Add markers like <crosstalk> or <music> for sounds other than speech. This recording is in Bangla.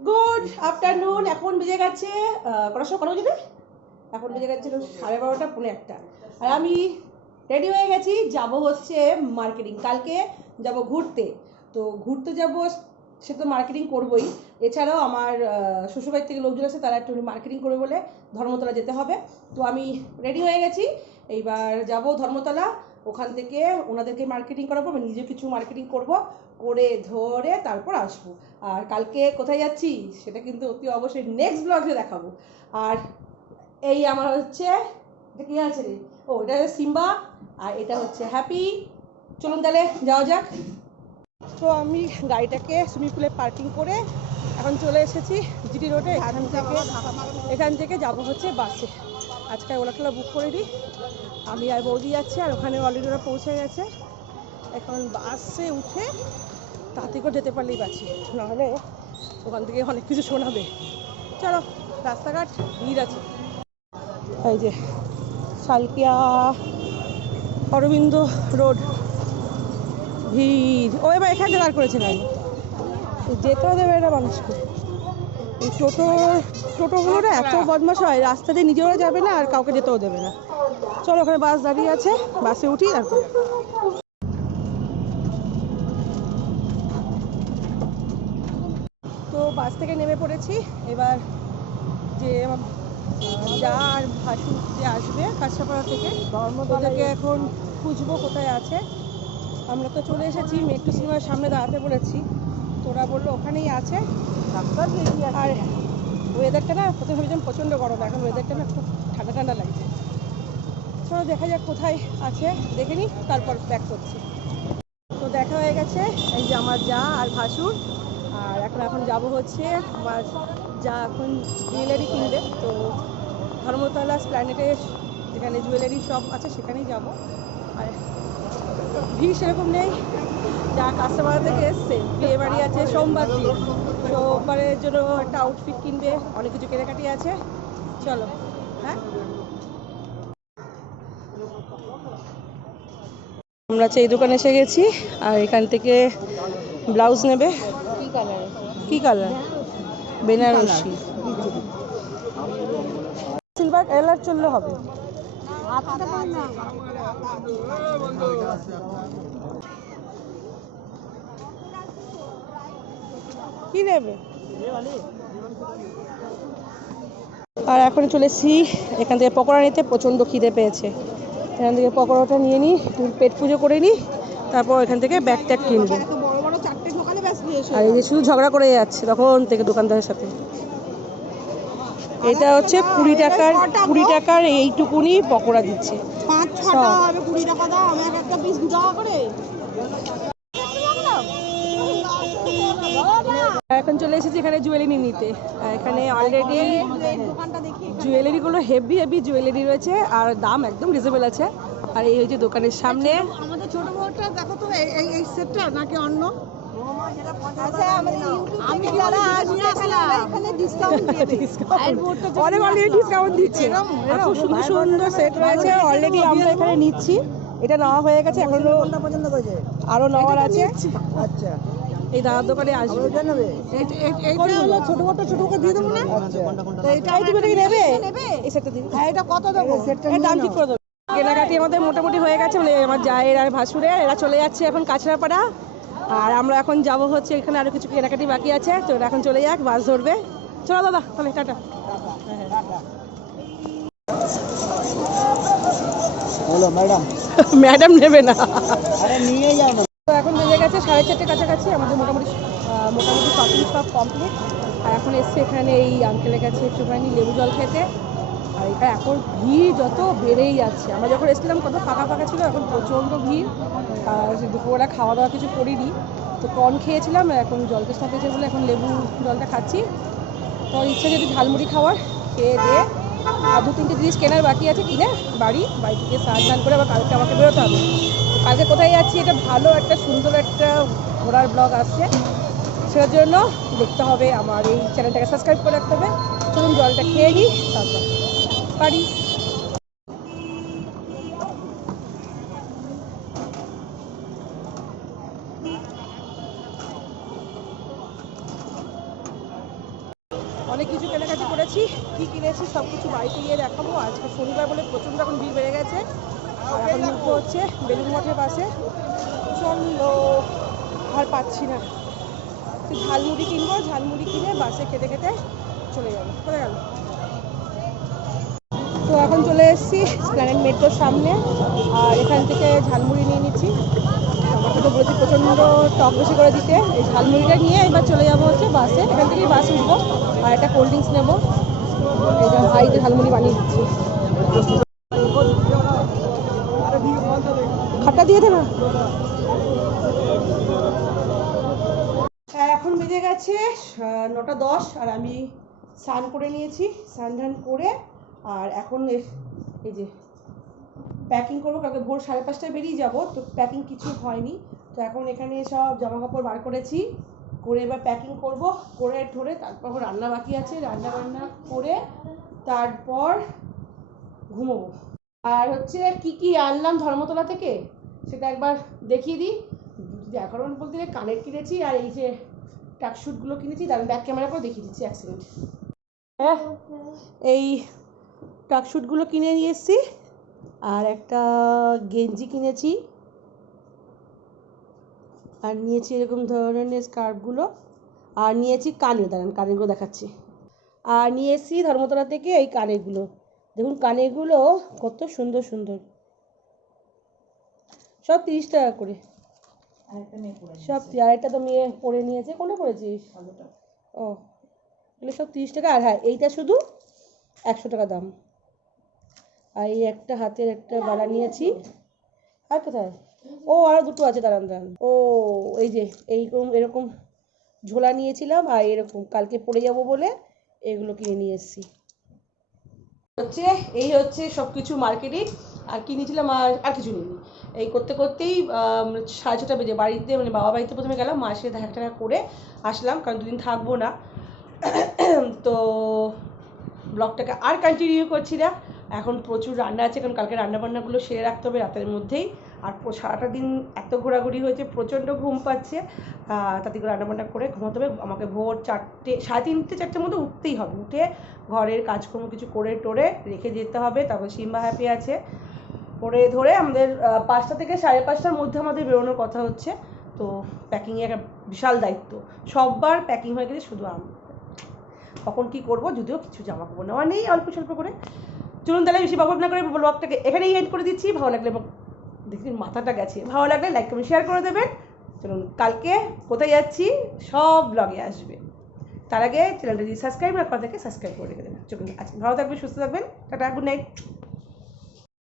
গুড আফটারনুন এখন বেজে গেছে কটার সময় কটা বেজে এখন বেজে গেছে সাড়ে বারোটা পৌনে একটা। আর আমি রেডি হয়ে গেছি যাব হচ্ছে মার্কেটিং কালকে যাব ঘুরতে। তো ঘুরতে যাব সে তো মার্কেটিং করবোই। এছাড়াও আমার আহ, শ্বশুরবাড়ির থেকে লোকজন আছে তারা একটু মার্কেটিং করবে বলে ধর্মতলা যেতে হবে। তো আমি রেডি হয়ে গেছি। এইবার যাব ধর্মতলা। ওখান থেকে ওনাদেরকে মার্কেটিং করাবো, আমি নিজে কিছু মার্কেটিং করব, করে ধরে তারপর আসব। আর কালকে কোথায় যাচ্ছি সেটা কিন্তু অতি অবশ্যই নেক্সট ব্লগে দেখাবো। আর এই আমার হচ্ছে, এটা কি আছে রে? ও, এটা সিম্বা, আর এটা হচ্ছে হ্যাপি। চলুন তাহলে যাওয়া যাক। তো আমি গাড়িটাকে সুইমিং পুলে পার্কিং করে এখন চলে এসেছি জিটি রোডে এখান থেকে এখান থেকে যাব হচ্ছে বাসে আজকে ওলা টোলা বুক করে দিই। আমি আর বৌদি যাচ্ছি আর ওখানে অলরেডি ওরা পৌঁছে গেছে। এখন বাসে উঠে তাতে করে যেতে পারলেই বাঁচি। নাহলে ওখান থেকে অনেক কিছু শোনাবে। চলো, রাস্তাঘাট ভিড় আছে। এই যে সালকিয়া অরবিন্দ রোড। ভিড়। ও এবার এখানে দাঁড় করেছে গাড়ি যেতেও দেবে এটা মানুষকে। এই টোটো টোটোগুলো না এত বদমাশ হয় রাস্তা দিয়ে নিজেও যাবে না আর কাউকে যেতেও দেবে না। চলো ওখানে বাস দাঁড়িয়ে আছে বাসে উঠি তারপর। তো বাস থেকে নেমে পড়েছি এবার যে যা আর ভাসু যে আসবে কাছাপাড়া থেকে ওদেরকে এখন খুঁজবো কোথায় আছে। আমরা তো চলে এসেছি মেট্রো সিনেমার সামনে দাঁড়াতে বলেছি। তোরা বলল ওখানেই আছে। আর ওয়েদারটা না প্রথমে ভেবেছিলাম প্রচণ্ড গরম এখন ওয়েদারটা না খুব ঠান্ডা ঠান্ডা লাগছে। চলো দেখা যাক কোথায় আছে দেখে নিই তারপর ব্যাক করছি। তো দেখা হয়ে গেছে এই যে আমার যা আর ভাসুর। আর এখন এখন যাব হচ্ছে আমার যা এখন জুয়েলারি কিনবে। তো ধর্মতলা স্প্ল্যানেটে যেখানে জুয়েলারি শপ আছে সেখানেই যাব। আর ভিড় সেরকম নেই। যা কাস্টমার থেকে এসছে। বিয়ে বাড়ি আছে সোমবার দিন। সোমবারের জন্য একটা আউটফিট কিনবে, অনেক কিছু কেনাকাটি আছে। চলো হ্যাঁ? আমরা এই দোকানে এসে গেছি, আর এখান থেকে ব্লাউজ নেবে। কি কালার? বেনারসি। সিলভার চললে হবে। কি নেবে? আর এখন চলে এসেছি এখান থেকে পকোড়া নিতে প্রচণ্ড খিদে পেয়েছে। এখান থেকে পকোড়াটা নিয়ে নিই পেট পুজো করে নিই তারপর এখান থেকে ব্যাগ ট্যাগ কিনবো। আর এই যে শুধু ঝগড়া করে যাচ্ছে তখন থেকে দোকানদারের সাথে। এটা হচ্ছে কুড়ি টাকার কুড়ি টাকার এইটুকুনি পকোড়া দিচ্ছে। পাঁচ ছটা হবে কুড়ি টাকা দাও এক একটা পিস দু টাকা করে। এখন চলে এসেছি এখানে জুয়েলারি নিতে। এখানে অলরেডি জুয়েলারিগুলো হেভি হেভি জুয়েলারি রয়েছে আর দাম একদম রিজনেবল আছে। আর এই হচ্ছে দোকানের সামনে। আমাদের ছোট বউটা দেখো তো এই সেটটা নাকি অন্য? আচ্ছা ডিসকাউন্ট দেবে <laughs> অনেক ডিসকাউন্ট দিচ্ছে। খুব সুন্দর সুন্দর সেট রয়েছে। অলরেডি আমরা এখানে নিচ্ছি। এটা নেওয়া হয়ে গেছে এখনও আরও নেওয়ার আছে। আচ্ছা। এই দাদার দোকানে আসবে এইটা হলো ছোট বউটা ছোট বউকে দিয়ে দেবো না তো তুমি এটা নেবে নেবে এই সেটটা দিন হ্যাঁ এটা কত দেবো এর দাম ঠিক করে দেবো কেনাকাটি আমাদের মোটামুটি হয়ে গেছে বলে আমার জায়ের আর ভাসুরের এরা চলে যাচ্ছে এখন কাছড়াপাড়া আর আমরা এখন যাব হচ্ছে এখানে আরও কিছু কেনাকাটি বাকি আছে তো এরা এখন চলে যাক বাস ধরবে চলো দাদা তাহলে টাটা হ্যালো ম্যাডাম ম্যাডাম নেবে না নিয়ে তো গেছে সাড়ে চারটে কাছাকাছি আমাদের মোটামুটি মোটামুটি শপিং সব কমপ্লিট আর এখন এসছে এখানে এই আঙ্কেলের কাছে একটুখানি লেবু জল খেতে। আর এটা এখন ভিড় যত বেড়েই যাচ্ছে। আমরা যখন এসেছিলাম, কত ফাঁকা ফাঁকা ছিল, এখন প্রচণ্ড ভিড়। আর দুপুরবেলা খাওয়া দাওয়া কিছু করিনি। তো কর্ন খেয়েছিলাম এখন জল তেষ্টা পেয়েছে বলে এখন লেবু জলটা খাচ্ছি। তো ইচ্ছা যদি ঝালমুড়ি খাওয়ার, খেয়ে দিয়ে আর দু তিনটে জিনিস কেনার বাকি আছে কিনে বাড়ি বাড়ি থেকে স্নান টান করে আবার কালকে আমাকে বেরোতে হবে। কালকে কোথায় যাচ্ছি, এটা ভালো একটা, সুন্দর একটা ঘোরার ব্লগ আসছে। সেটার জন্য দেখতে হবে আমার এই চ্যানেলটাকে সাবস্ক্রাইব করে রাখতে হবে। চলুন জলটা খেয়ে নিই, তারপর পারি। অনেক কিছু কেনাকাটি করেছি, কি কিনেছি সব কিছু বাড়িতে গিয়ে দেখাবো। আজকে শনিবার বলে প্রচণ্ড এখন ভিড় বেড়ে গেছে। এখন মুখো হচ্ছে বেলুন মঠের পাশে। চলো, আর পাচ্ছি না। ঝালমুড়ি কিনবো, ঝালমুড়ি কিনে বাসে খেতে খেতে চলে যাব। কোথায় গেল? তো এখন চলে এসেছি প্ল্যানেট মেট্রোর সামনে, আর এখান থেকে ঝালমুড়ি নিয়ে নিচ্ছি। আমাকে তো বলেছি প্রচণ্ড টক বেশি করে দিতে। এই ঝালমুড়িটা নিয়ে এবার চলে যাব হচ্ছে বাসে। এখান থেকেই বাস উঠবো, আর একটা কোল্ড ড্রিঙ্কস নেব। এই যে ঝালমুড়ি বানিয়ে দিচ্ছি। দিয়ে দে হ্যাঁ, এখন বেজে গেছে নটা দশ আর আমি স্নান করে নিয়েছি স্নান ধান করে আর এখন এই যে প্যাকিং করব কালকে ভোর সাড়ে পাঁচটায় বেরিয়ে যাব তো প্যাকিং কিছু হয়নি তো এখন এখানে সব জামা কাপড় বার করেছি করে এবার প্যাকিং করব করে ঠোরে তারপর রান্না বাকি আছে রান্না বান্না করে তারপর ঘুমোবো। আর হচ্ছে কি কি আনলাম ধর্মতলা থেকে? সেটা একবার দেখিয়ে দিই। ব্যাকরণ বলতে কানের কিনেছি আর এই যে ট্যাকশুটগুলো কিনেছি, তার ব্যাক ক্যামেরা করে দেখিয়ে দিচ্ছি এক সেকেন্ড হ্যাঁ এই ট্রাকশুটগুলো কিনে নিয়ে এসেছি। আর একটা গেঞ্জি কিনেছি। আর নিয়েছি এরকম ধরনের স্কার্ফগুলো আর নিয়েছি কানে দাঁড়ান কানেরগুলো দেখাচ্ছি। আর নিয়ে এসেছি ধর্মতলা থেকে এই কানেরগুলো দেখুন কানেরগুলো কত সুন্দর সুন্দর। সব তিরিশ টাকা করে। সব আরেকটা তো মেয়ে পরে নিয়েছে। কোনটা পরেছিস ও এগুলো সব তিরিশ টাকা। আর হ্যাঁ এইটা শুধু একশো টাকা দাম। আর এই একটা হাতের একটা বালা নিয়েছি। আর কোথায়? ও আরও দুটো আছে দাঁড়ান দাঁড়ান। ও এই যে এইরকম এরকম ঝোলা নিয়েছিলাম। আর এরকম কালকে পড়ে যাব বলে এগুলো কিনে নিয়ে এসেছি। হচ্ছে এই হচ্ছে সব কিছু মার্কেটিং। আর কিনেছিলাম আর আর কিছু নিইনি। এই করতে করতেই সাড়ে ছটা বেজে বাড়িতে মানে বাবা বাড়িতে প্রথমে গেলাম মার সাথে দেখা টাকা করে আসলাম, কারণ দুদিন থাকব না। <clears throat> তো ব্লগটাকে আর কন্টিনিউ করছি না। এখন প্রচুর রান্না আছে, কারণ কালকে রান্না বান্নাগুলো সেরে রাখতে হবে রাতের মধ্যেই। আর সারাটা দিন এত ঘোরাঘুরি হয়েছে, প্রচণ্ড ঘুম পাচ্ছে। তাতে করে রান্নাবান্না করে ঘুমাতে হবে। আমাকে ভোর চারটে, সাড়ে তিনটে, চারটের মধ্যে উঠতেই হবে। উঠে ঘরের কাজকর্ম কিছু করে টোরে রেখে যেতে হবে। তারপর সিম্বা হ্যাপি আছে। করে ধরে আমাদের পাঁচটা থেকে সাড়ে পাঁচটার মধ্যে আমাদের বেরোনোর কথা হচ্ছে। তো প্যাকিংয়ে একটা বিশাল দায়িত্ব। সববার প্যাকিং হয়ে গেলে শুধু আমি। কখন কি করব, যদিও কিছু জামা কাপড় নেওয়া নেই অল্প স্বল্প করে। চলুন তাহলে বেশি বাবু না করে ব্লগটাকে এখানেই এন্ড করে দিচ্ছি। ভালো লাগলে দেখুন মাথাটা গেছে। ভালো লাগলে লাইক কমেন্ট শেয়ার করে দেবেন। চলুন, কালকে কোথায় যাচ্ছি? সব ব্লগে আসবে। তার আগে চ্যানেলটা যদি সাবস্ক্রাইব না করা থাকে সাবস্ক্রাইব করে রেখে দেবেন। চলুন আজকে ভালো থাকবেন, সুস্থ থাকবেন। Tata good night